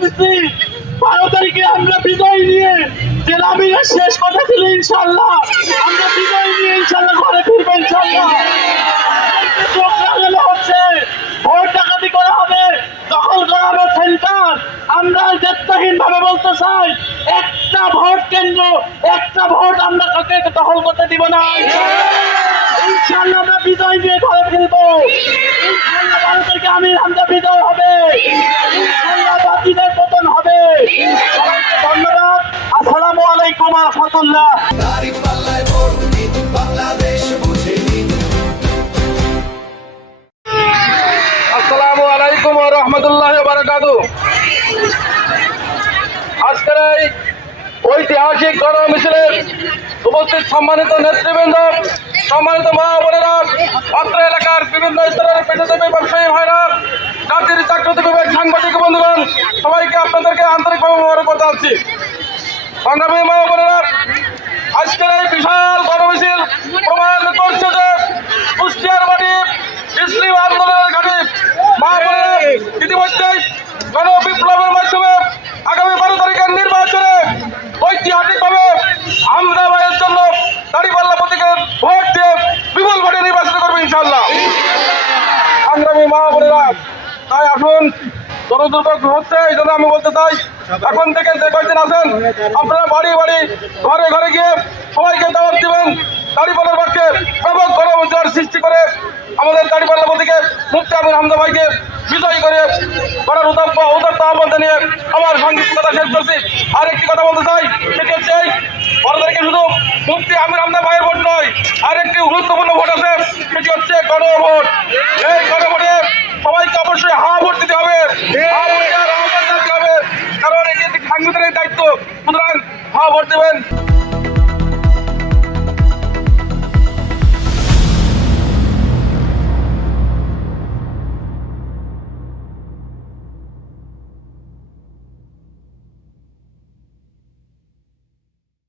করতেছি 12 তারিখে আমরা বিজয় নিয়ে যে আমিরের শেষ কথা ছিল ইনশাল্লাহ আমরা বিজয় নিয়ে ইনশাল্লাহ ঘরে ফিরবো ইনশাল্লাহ। চোখ লাগানো হচ্ছে, ভোট ডাকাতি করা হবে, দখল করা হবে সেন্টার। আমরা দায়িত্বহীন ভাবে বলতে চাই, একটা ভোট কেন্দ্র, একটা ভোট আমরা কাউকে দখল করতে দিব না। ইনশাল্লাহ আমরা বিজয় নিয়ে ঘরে ফিরবো। ইনশাল্লাহ 12 তারিখে আমির হামজা বিজয় হবে। ইনশাল্লাহ বাতিলের পতন হবে। সবাইকে ধন্যবাদ। আসসালামু আলাইকুম ওয়া রাহমাতুল্লাহ। আসসালামু আলাইকুম ওয়া রাহমাতুল্লাহি ওয়া বারাকাতুহু। আজকের এই ঐতিহাসিক গণমিছিলে উপস্থিত সম্মানিত নেতৃবৃন্দ, সম্মানিত মা বোনেরা, অত্র এলাকার বিভিন্ন স্তরের পেশাজীবী ব্যবসায়ী ভাইরা, জাতির চাকরি বিভাগ সাংবাদিক বন্ধুগণ, সবাইকে আপনাদেরকে আন্তরিকভাবে মোবারকবাদ জানাচ্ছি। সংগ্রামী মা বোনেরা, আজকের এই বিশাল গণমিছিল প্রমাণ করছে যে কুষ্টিয়ার মাটি মুসলিম আন্দোলনের ঘাঁটি। মা বোনেরা, ইতিমধ্যেই গণবিপ্লবের মাধ্যমে আগামী 12 তারিখের নির্বাচনে ঐতিহাসিকভাবে আমরা ভাইয়ের জন্য দাঁড়িপাল্লা প্রতীকের ভোট দিয়ে বিপুল ভোটে নির্বাচন করবো ইনশাল্লাহ। সংগ্রামী মা বোনেরা, তাই আসুন, জনদুর্ভোগ হচ্ছে, এই জন্য আমি বলতে চাই, এখন থেকে যে কয়েকদিন আছেন আপনারা বাড়ি বাড়ি ঘরে ঘরে গিয়ে সবাইকে দাওয়াত দিবেন, দাঁড়িপাল্লার পক্ষে ব্যাপক গণমুদ্রার সৃষ্টি করে আমাদের দাঁড়িপাল্লা প্রতীকে মুফতি আমির হামজা ভাইকে বিজয়ী করে করার উদাত্ত আহ্বান জানিয়ে আমার সংক্ষিপ্ত কথা শেষ করছি। আর একটি কথা বলতে চাই, সেটি হচ্ছে এই 12 তারিখে শুধু মুফতি আমির হামজা ভাইয়ের ভোট নয়, আর একটি গুরুত্বপূর্ণ ভোট আছে, সেটি হচ্ছে গণভোট। এই গণভোটে সবাইকে অবশ্যই হা ভোট দিতে হবে, হা ভোটে আহ্বান জানাতে হবে, কারণ এটি একটি সাংবিধানিক দায়িত্ব। সুতরাং হা ভোট দেবেন।